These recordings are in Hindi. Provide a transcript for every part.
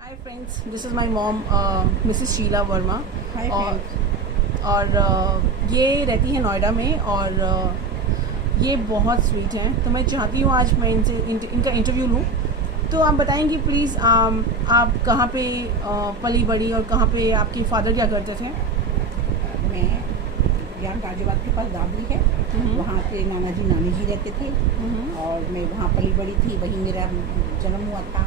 Hi friends, this is my mom Mrs Sheela Verma. Hi और ये रहती है नोएडा में और ये बहुत स्वीट हैं, तो मैं चाहती हूँ आज मैं इनका इंटरव्यू लूँ। तो आप बताएंगी प्लीज़, आप कहाँ पे पली बड़ी और कहाँ पे आपके फादर क्या करते थे? मैं यहाँ गाजियाबाद के पास दादी है, वहाँ पे नाना जी नानी जी रहते थे और मैं वहाँ पली बड़ी थी, वहीं मेरा जन्म हुआ था।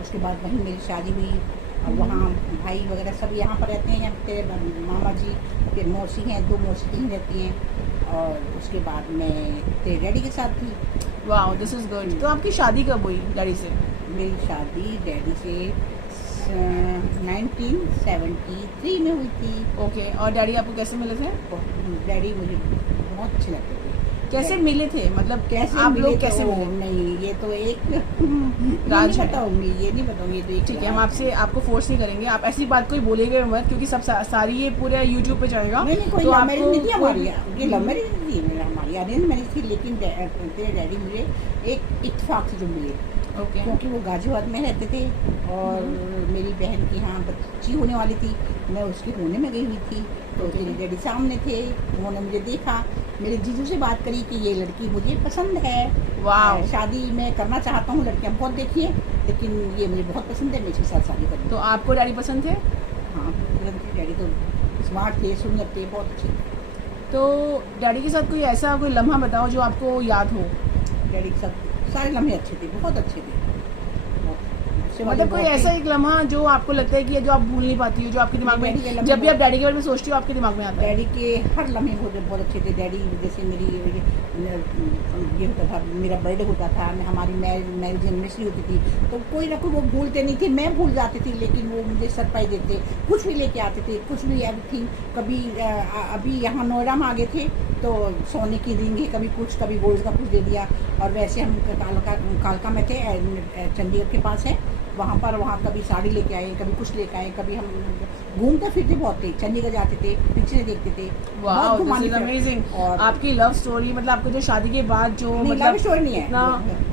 उसके बाद वहीं मेरी शादी हुई और वहाँ भाई वगैरह सब यहाँ पर रहते हैं। यहाँ तेरे मामा जी, फिर मौसी हैं, 2 मौसी यहीं रहती हैं। और उसके बाद मैं तेरे डैडी के साथ थी। वाह, दिस इज़ गुड। तो आपकी शादी कब हुई डैडी से? मेरी शादी डैडी से 1973 में हुई थी। ओके, और डैडी आपको कैसे मिले थे? डैडी मुझे बहुत अच्छे लगते थे। कैसे मिले थे, मतलब कैसे आप मिले लोग कैसे तो मिले? नहीं, ये तो एक राज है। ये नहीं बताऊंगी, तो एक ठीक है, हम राज आपसे आपको फोर्स नहीं करेंगे, आप ऐसी बात कोई बोलेंगे मत, क्योंकि सब सारी ये पूरे यूट्यूब पे जाएगा। नहीं, कोई तो लव मैरिज नहीं थी हमारी। कोई- ये लव मैरिज नहीं थी, हमारी अरेंज मैरिज थी। लेकिन तेरे डैडी मुझे एक इत्तेफाक से जो मिले, ओके, क्योंकि वो गाजियाबाद में रहते थे और मेरी बहन की यहाँ बच्ची होने वाली थी, मैं उसके होने में गई हुई थी। तो तेरे डैडी सामने थे, उन्होंने मुझे देखा, मेरे जीजू से बात करी कि ये लड़की मुझे पसंद है, वाह। शादी मैं करना चाहता हूँ। लड़कियाँ बहुत देखी हैं, लेकिन ये मुझे बहुत पसंद है, मैं इसके साथ शादी करूँगी। तो आपको डैडी पसंद थे? हाँ, तेरे डैडी तो स्मार्ट थे, सुंदर थे, बहुत अच्छे थे। तो डैडी के साथ कोई ऐसा कोई लम्हा बताओ जो आपको याद हो। डैडी के साथ सारे लम्हे अच्छे थे, बहुत अच्छे थे। मतलब कोई ऐसा एक लम्हा जो आपको लगता है कि जो आप भूल नहीं पाती हो, जो आपके दिमाग डैडी के में लम्हे जब भी आप डैडी के बारे में सोचती हो आपके दिमाग में आता है? डैडी के हर लम्हे बहुत अच्छे थे। डैडी जैसे मेरी ये होता था, मेरा बर्थडे होता था, हमारी मैरिज एनिवर्सरी होती थी, तो कोई ना कोई वो भूलते नहीं थे। मैं भूल जाती थी, लेकिन वो मुझे सरप्राइज देते, कुछ भी लेके आते थे, कुछ भी एवरीथिंग। कभी अभी यहाँ नोएडा में आ गए थे तो सोने की रिंग है, कभी कुछ, कभी गोल्ड का कुछ दे दिया। और वैसे हम कालका में थे, चंडीगढ़ के पास है, वहाँ कभी साड़ी लेके आए, कभी कुछ लेके आए, कभी हम घूमते फिरते बहुत थे, चंडीगढ़ जाते थे, पिक्चरें देखते थे। वाओ, बहुत दिस इज अमेजिंग। और आपकी लव स्टोरी, मतलब आपको जो शादी के बाद जो नहीं, मतलब लव स्टोरी नहीं है, इतना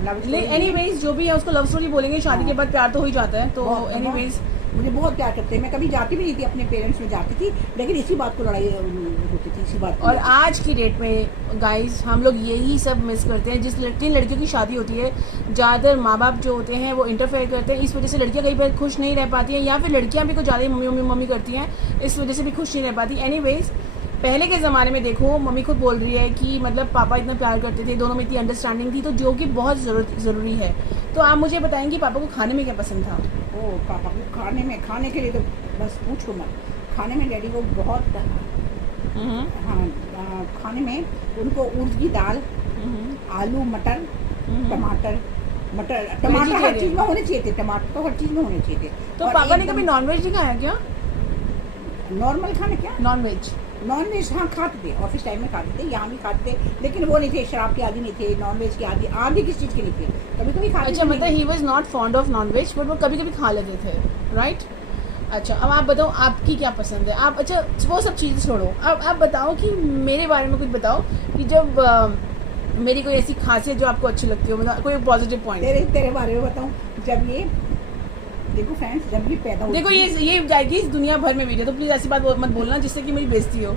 लव स्टोरी नहीं है। एनीवेज जो भी है उसको लव स्टोरी बोलेंगे। शादी के बाद प्यार तो हो ही जाता है। तो एनीवेज मुझे बहुत प्यार करते हैं। मैं कभी जाती भी नहीं थी, अपने पेरेंट्स में जाती थी, लेकिन इसी बात को लड़ाई होती थी, इसी बात को। और आज की डेट में गाइस हम लोग यही सब मिस करते हैं। जिन लड़कियों की शादी होती है, ज़्यादातर माँ बाप जो होते हैं वो इंटरफेयर करते हैं। इस वजह से लड़कियां कई बार खुश नहीं रह पाती हैं, या फिर लड़कियां भी कुछ ज़्यादा ही मम्मी करती हैं, इस वजह से भी खुश नहीं रह पाती। एनीवेज, पहले के ज़माने में देखो, मम्मी खुद बोल रही है कि मतलब पापा इतना प्यार करते थे, दोनों में इतनी अंडरस्टैंडिंग थी, तो जो कि बहुत ज़रूरी है। तो आप मुझे बताएंगे पापा को खाने में क्या पसंद था? ओ, पापा को खाने के लिए तो बस पूछो मत। खाने में डैडी को बहुत, हाँ, खाने में उनको उड़द की दाल, आलू, मटर, टमाटर हर चीज़ में होने चाहिए थे। टमाटर तो हर चीज़ में होने चाहिए थे। तो और पापा ने एकदम कभी नॉनवेज नहीं खाया क्या? नॉर्मल खाना क्या, नॉनवेज नॉनवेज हाँ खाते थे, ऑफिस टाइम में खाते थे, यहाँ भी खाते थे, लेकिन वो नहीं थे, शराब के आदि नहीं थे, नॉनवेज के आदि किस चीज़ के नहीं थे, कभी कभी खाते अच्छा, थे, मतलब he was not fond of nonveg, but वो कभी कभी खा लेते थे, राइट? अच्छा, अब आप बताओ आपकी क्या पसंद है। आप अच्छा वो सब चीज़ें छोड़ो, अब आप बताओ कि मेरे बारे में कुछ बताओ कि जब मेरी कोई ऐसी खासियत जो आपको अच्छी लगती हो, मतलब कोई पॉजिटिव पॉइंट। तेरे बारे में बताऊँ। जब ये देखो फ्रेंड्स, जब ये पैदा देखो होती ये जाएगी इस दुनिया भर में वीडियो, तो प्लीज़ ऐसी बात मत बोलना जिससे कि मेरी बेइज्जती हो।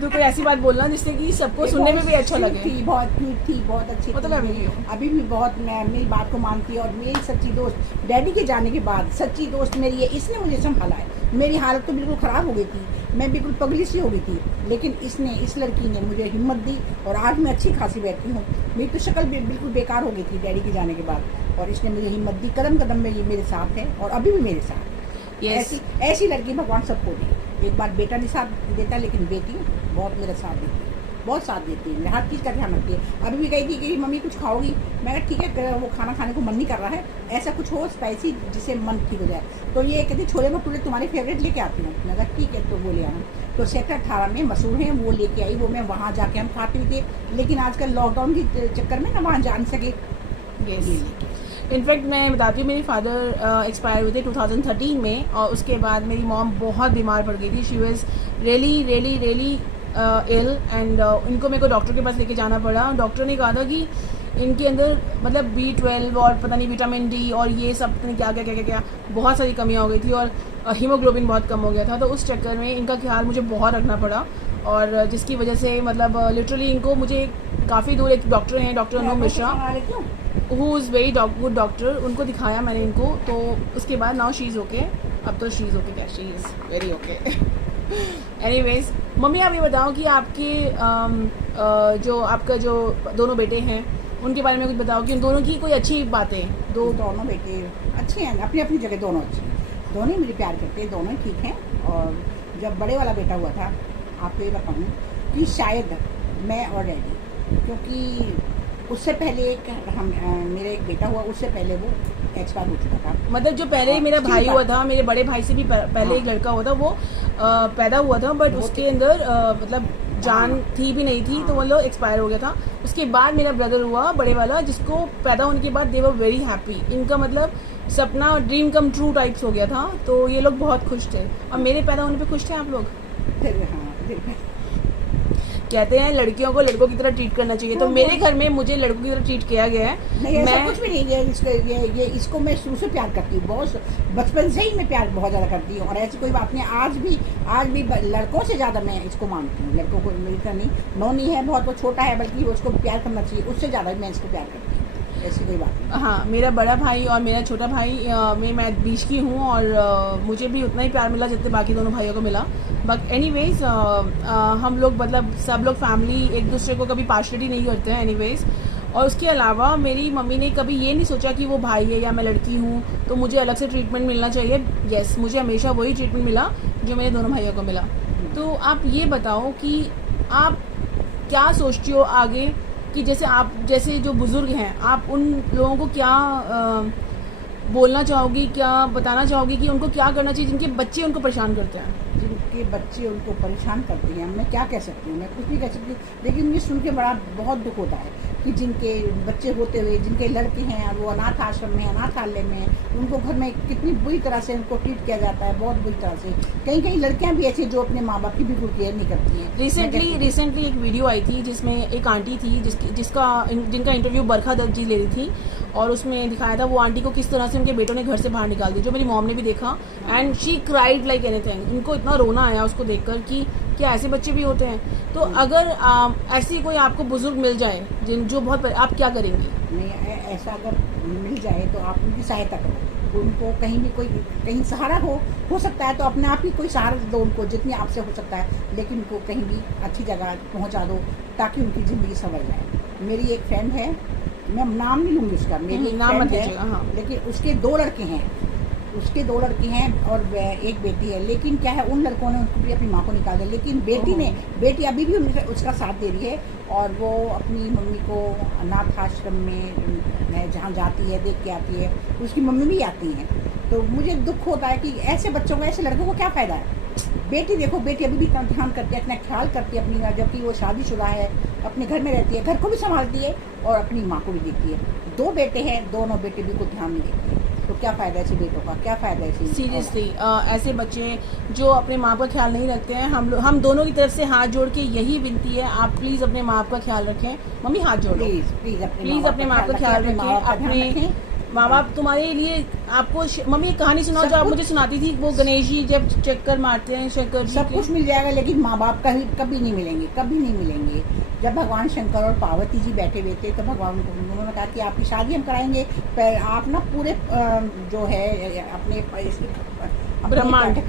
तो कोई ऐसी बात बोलना जिससे कि सबको सुनने में भी अच्छा लगे। थी, बहुत क्यूट थी, बहुत अच्छी वो तो थी, मैं भी हूँ। अभी भी बहुत मेरी बात को मानती है। और मेरी सच्ची दोस्त, डैडी के जाने के बाद सच्ची दोस्त मेरी है, इसने मुझे संभाला है। मेरी हालत तो बिल्कुल ख़राब हो गई थी, मैं बिल्कुल पगली सी हो गई थी, लेकिन इस लड़की ने मुझे हिम्मत दी और आज मैं अच्छी खासी बैठती हूँ। मेरी तो शक्ल बिल्कुल बेकार हो गई थी डैडी के जाने के बाद, और इसने मुझे हिम्मत दी, कदम कदम में ये मेरे साथ है और अभी भी मेरे साथ। Yes. ऐसी लड़की भगवान सबको दे। एक बार बेटा नहीं साथ देता, लेकिन बेटी बहुत मेरा साथ देती है, बहुत साथ देती है, हर चीज़ का ध्यान रखती है। अभी भी कही थी कि मम्मी कुछ खाओगी, मैं कहा ठीक है, वो खाना खाने को मन नहीं कर रहा है, ऐसा कुछ हो स्पाइसी जिससे मन ठीक हो जाए। तो ये कहती छोले भटूरे तुम्हारे फेवरेट लेके आती हूँ। मैं कहा ठीक है, तो वो ले आना। तो सेक्टर 18 में मशहूर है, वो लेके आई, वो मैं वहाँ जाके हम खाते भी थे, लेकिन आजकल लॉकडाउन के चक्कर में ना वहाँ जा नहीं सके। यस, इनफैक्ट मैं बताती हूँ, मेरी फादर एक्सपायर हुए थे 2013 में, और उसके बाद मेरी मॉम बहुत बीमार पड़ गई थी। She was really ill, and इनको मेरे को डॉक्टर के पास लेके जाना पड़ा। डॉक्टर ने कहा था कि इनके अंदर मतलब B12 और पता नहीं विटामिन डी और ये सब पता नहीं क्या क्या क्या क्या क्या बहुत सारी कमियाँ हो गई थी और हीमोग्लोबिन बहुत कम हो गया था। तो उस चक्कर में इनका ख्याल मुझे बहुत रखना पड़ा और जिसकी वजह से मतलब लिटरली इनको मुझे काफ़ी दूर एक डॉक्टर हैं, doctor Anoop Mishra, who is very good doctor, उनको दिखाया मैंने इनको। तो उसके बाद नाउ शी इज़ ओके, अब तो शी इज़ ओके, क्या she is very okay. Anyways mummy आप ये बताओ कि आपके जो आपका जो दोनों बेटे हैं उनके बारे में कुछ बताओ कि उन दोनों की कोई अच्छी बातें। दोनों बेटे अच्छे हैं, अपनी अपनी जगह दोनों अच्छे हैं, दोनों ही मेरे प्यार करते हैं, दोनों ही ठीक हैं। और जब बड़े वाला बेटा हुआ था, आपको ये बताऊँ कि शायद मैं और डैडी, क्योंकि उससे पहले एक मेरा एक बेटा हुआ, उससे पहले वो एक्सपायर हो चुका था। मतलब जो पहले मेरा भाई हुआ था, मेरे बड़े भाई से भी पहले एक लड़का हुआ था, वो पैदा हुआ था बट उसके अंदर मतलब जान थी भी नहीं थी, तो वो लोग एक्सपायर हो गया था। उसके बाद मेरा ब्रदर हुआ बड़े वाला, जिसको पैदा होने के बाद दे वर वेरी हैप्पी, इनका मतलब सपना ड्रीम कम ट्रू टाइप्स हो गया था, तो ये लोग बहुत खुश थे। और मेरे पैदा होने पे खुश थे आप लोग? कहते हैं लड़कियों को लड़कों की तरह ट्रीट करना चाहिए, तो मेरे घर में मुझे लड़कों की तरह ट्रीट किया गया है। नहीं, ऐसा कुछ भी नहीं है। इसको मैं शुरू से प्यार करती हूँ, बहुत बचपन से ही मैं प्यार बहुत ज़्यादा करती हूँ और ऐसी कोई बात नहीं। आज भी लड़कों से ज़्यादा मैं इसको मानती हूँ। लड़कों को मेरी तरह नहीं, नौनी है बहुत, वो छोटा है, बल्कि उसको प्यार करना चाहिए, उससे ज़्यादा मैं इसको प्यार करती हूँ, ऐसी कोई बात नहीं। हाँ, मेरा बड़ा भाई और मेरा छोटा भाई मैं बीच की हूँ और मुझे भी उतना ही प्यार मिला जितने बाकी दोनों भाइयों को मिला। बट एनीवेज हम लोग मतलब सब लोग फैमिली एक दूसरे को कभी पार्शलिटी नहीं करते हैं एनीवेज। और उसके अलावा मेरी मम्मी ने कभी ये नहीं सोचा कि वो भाई है या मैं लड़की हूँ तो मुझे अलग से ट्रीटमेंट मिलना चाहिए। यस, मुझे हमेशा वही ट्रीटमेंट मिला जो मेरे दोनों भाइयों को मिला। तो आप ये बताओ कि आप क्या सोचती हो आगे, कि जैसे आप जैसे जो बुज़ुर्ग हैं, आप उन लोगों को क्या बोलना चाहोगी, क्या बताना चाहोगी कि उनको क्या करना चाहिए जिनके बच्चे उनको परेशान करते हैं? जिनके बच्चे उनको परेशान करते हैं, मैं क्या कह सकती हूँ, मैं कुछ नहीं कह सकती, लेकिन मुझे सुन के बहुत दुख होता है कि जिनके बच्चे होते हुए, जिनके लड़के हैं और वो अनाथ आश्रम में, अनाथालय में, उनको घर में कितनी बुरी तरह से उनको ट्रीट किया जाता है, बहुत बुरी तरह से। कई लड़कियां भी ऐसी जो अपने माँ बाप की बिल्कुल केयर नहीं करती हैं। रिसेंटली एक वीडियो आई थी जिसमें एक आंटी थी जिनका इंटरव्यू बरखा दत्त जी ले रही थी और उसमें दिखाया था वो आंटी को किस तरह से उनके बेटों ने घर से बाहर निकाल दी, जो मेरी मॉम ने भी देखा and she cried like anything. उनको इतना रोना आया उसको देखकर कि क्या ऐसे बच्चे भी होते हैं। तो अगर ऐसी कोई आपको बुजुर्ग मिल जाए जो बहुत आप क्या करेंगी? नहीं, ऐसा अगर मिल जाए तो आप उनकी सहायता करो, उनको कहीं भी कहीं सहारा हो सकता है तो अपने आप ही कोई सहारा दो उनको, जितनी आपसे हो सकता है, लेकिन उनको कहीं भी अच्छी जगह पहुंचा दो ताकि उनकी ज़िंदगी संवर जाए। मेरी एक फ्रेंड है, मैं नाम नहीं लूँगी उसका, मेरी नाम फ्रेंड है, लेकिन उसके 2 लड़के हैं, और एक बेटी है। लेकिन क्या है, उन लड़कों ने उनको भी अपनी माँ को निकाल दिया, लेकिन बेटी अभी भी उसका साथ दे रही है और वो अपनी मम्मी को अनाथ आश्रम में जहाँ जाती है देख के आती है, उसकी मम्मी भी आती हैं। तो मुझे दुख होता है कि ऐसे बच्चों को, ऐसे लड़कों को क्या फ़ायदा है। बेटी देखो, बेटी अभी भी ध्यान करती है, अपना ख्याल करती है अपनी, जबकि वो शादीशुदा है, अपने घर में रहती है, घर को भी संभालती है और अपनी माँ को भी देखती है। 2 बेटे हैं, दोनों बेटे बिल्कुल ध्यान नहीं देते, तो क्या फ़ायदा ऐसे बेटों का, क्या फ़ायदा ऐसे? सीरियसली ऐसे बच्चे जो अपने माँ का ख्याल नहीं रखते हैं, हम दोनों की तरफ से हाथ जोड़ के यही विनती है, आप प्लीज़ अपने माँ बाप का ख्याल रखें। मम्मी हाथ जोड़ो, प्लीज़ अपने माँ का ख्याल रखें। अपने माँ बाप तुम्हारे लिए आपको मम्मी एक कहानी सुनाओ जो आप मुझे सुनाती थी, वो गणेश जी जब चक्कर मारते हैं, शंकर जी सब कुछ मिल जाएगा लेकिन माँ बाप कभी नहीं मिलेंगे, कभी नहीं मिलेंगे। जब भगवान शंकर और पार्वती जी बैठे हुए थे तो भगवान उन्होंने कहा कि आपकी शादी हम कराएंगे, आप ना पूरे जो है अपने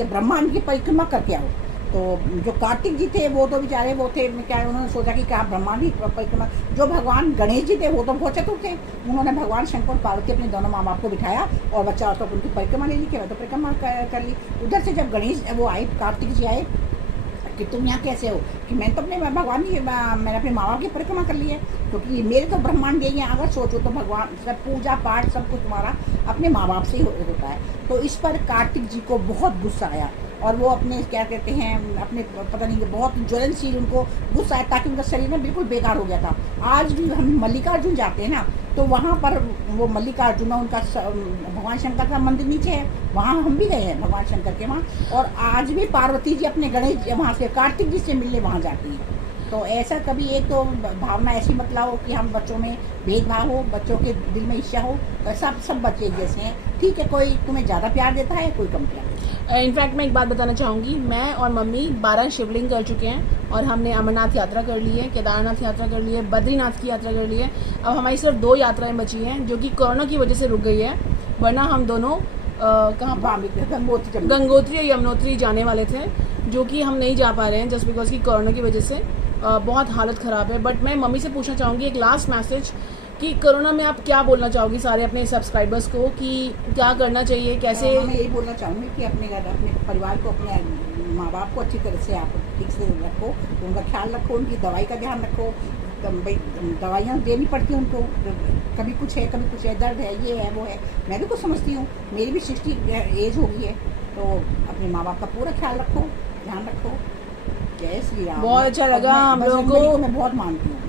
ब्रह्मांड की परिक्रमा करके आओ। तो जो कार्तिक जी थे वो तो बेचारे वो थे क्या, उन्होंने सोचा कि क्या ब्रह्मांड की परिक्रमा। जो भगवान गणेश जी थे वो तो बहुत चतुर थे, उन्होंने भगवान शंकर पार्वती अपने दोनों माँ बाप को बिठाया और बच्चा तो उनकी परिक्रमा ले ली, कि मैं तो परिक्रमा कर ली। उधर से जब गणेश वो आए, कार्तिक जी आए कि तुम यहाँ कैसे हो, कि मैं तो अपने भगवान की, मैंने अपने माँ बाप की परिक्रमा कर ली है, क्योंकि मेरे तो ब्रह्मांड यही है। अगर सोचो तो भगवान सब पूजा पाठ सब कुछ तुम्हारा अपने माँ बाप से ही होता है। तो इस पर कार्तिक जी को बहुत गुस्सा आया और वो अपने क्या कहते हैं, अपने पता नहीं बहुत ज्वलनशील उनको गुस्सा आया, ताकि उनका शरीर में बिल्कुल बेकार हो गया था। आज भी हम मल्लिकार्जुन जाते हैं ना, तो वहाँ पर वो मल्लिकार्जुन में उनका भगवान शंकर का मंदिर नीचे है, वहाँ हम भी गए हैं भगवान शंकर के वहाँ। और आज भी पार्वती जी अपने गणेश वहाँ से कार्तिक जी से मिलने वहाँ जाती हैं। तो ऐसा कभी एक तो भावना ऐसी मत लाओ कि हम बच्चों में भेदभाव हो, बच्चों के दिल में ईर्ष्या हो। तो सब बच्चे एक जैसे हैं, ठीक है, कोई तुम्हें ज़्यादा प्यार देता है, कोई कम प्यार देता है। इनफैक्ट मैं एक बात बताना चाहूँगी, मैं और मम्मी 12 शिवलिंग कर चुके हैं और हमने अमरनाथ यात्रा कर ली है, केदारनाथ यात्रा कर ली है, बद्रीनाथ की यात्रा कर ली है। अब हमारी सिर्फ 2 यात्राएं बची हैं जो कि कोरोना की वजह से रुक गई है, वरना हम दोनों कहाँ पर गंगोत्री और यमुनोत्री जाने वाले थे, जो कि हम नहीं जा पा रहे हैं जस्ट बिकॉज की कोरोना की वजह से बहुत हालत ख़राब है। बट मैं मम्मी से पूछना चाहूँगी एक लास्ट मैसेज कि कोरोना में आप क्या बोलना चाहोगी सारे अपने सब्सक्राइबर्स को कि क्या करना चाहिए, कैसे? मैं यही बोलना चाहूँगी कि अपने घर, अपने परिवार को, अपने माँ बाप को अच्छी तरह से आप ठीक से रखो, उनका ख्याल रखो, उनकी दवाई का ध्यान रखो। भाई दवाइयाँ देनी पड़ती हैं उनको, कभी कुछ है, कभी कुछ है, दर्द है, ये है, वो है। मैं भी कुछ समझती हूँ, मेरी भी 60 एज हो गई है, तो अपने माँ बाप का पूरा ख्याल रखो, ध्यान रखो। जय श्री राम। बहुत अच्छा लगा हम लोगों को, मैं बहुत मानती हूँ।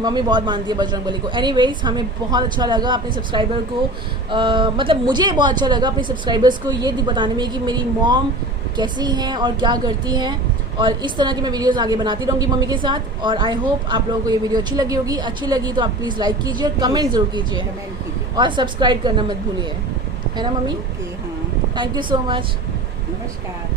मम्मी बहुत मानती है बजरंगबली को। एनीवेज हमें बहुत अच्छा लगा अपने सब्सक्राइबर को मतलब मुझे बहुत अच्छा लगा अपने सब्सक्राइबर्स को ये बताने में कि मेरी मॉम कैसी हैं और क्या करती हैं, और इस तरह की मैं वीडियोस आगे बनाती रहूँगी मम्मी के साथ। और आई होप आप लोगों को ये वीडियो अच्छी लगी होगी। अच्छी लगी तो आप प्लीज़ लाइक कीजिए, कमेंट ज़रूर कीजिए और सब्सक्राइब करना मत भूलिए, है ना मम्मी? हाँ, थैंक यू सो मच। नमस्कार।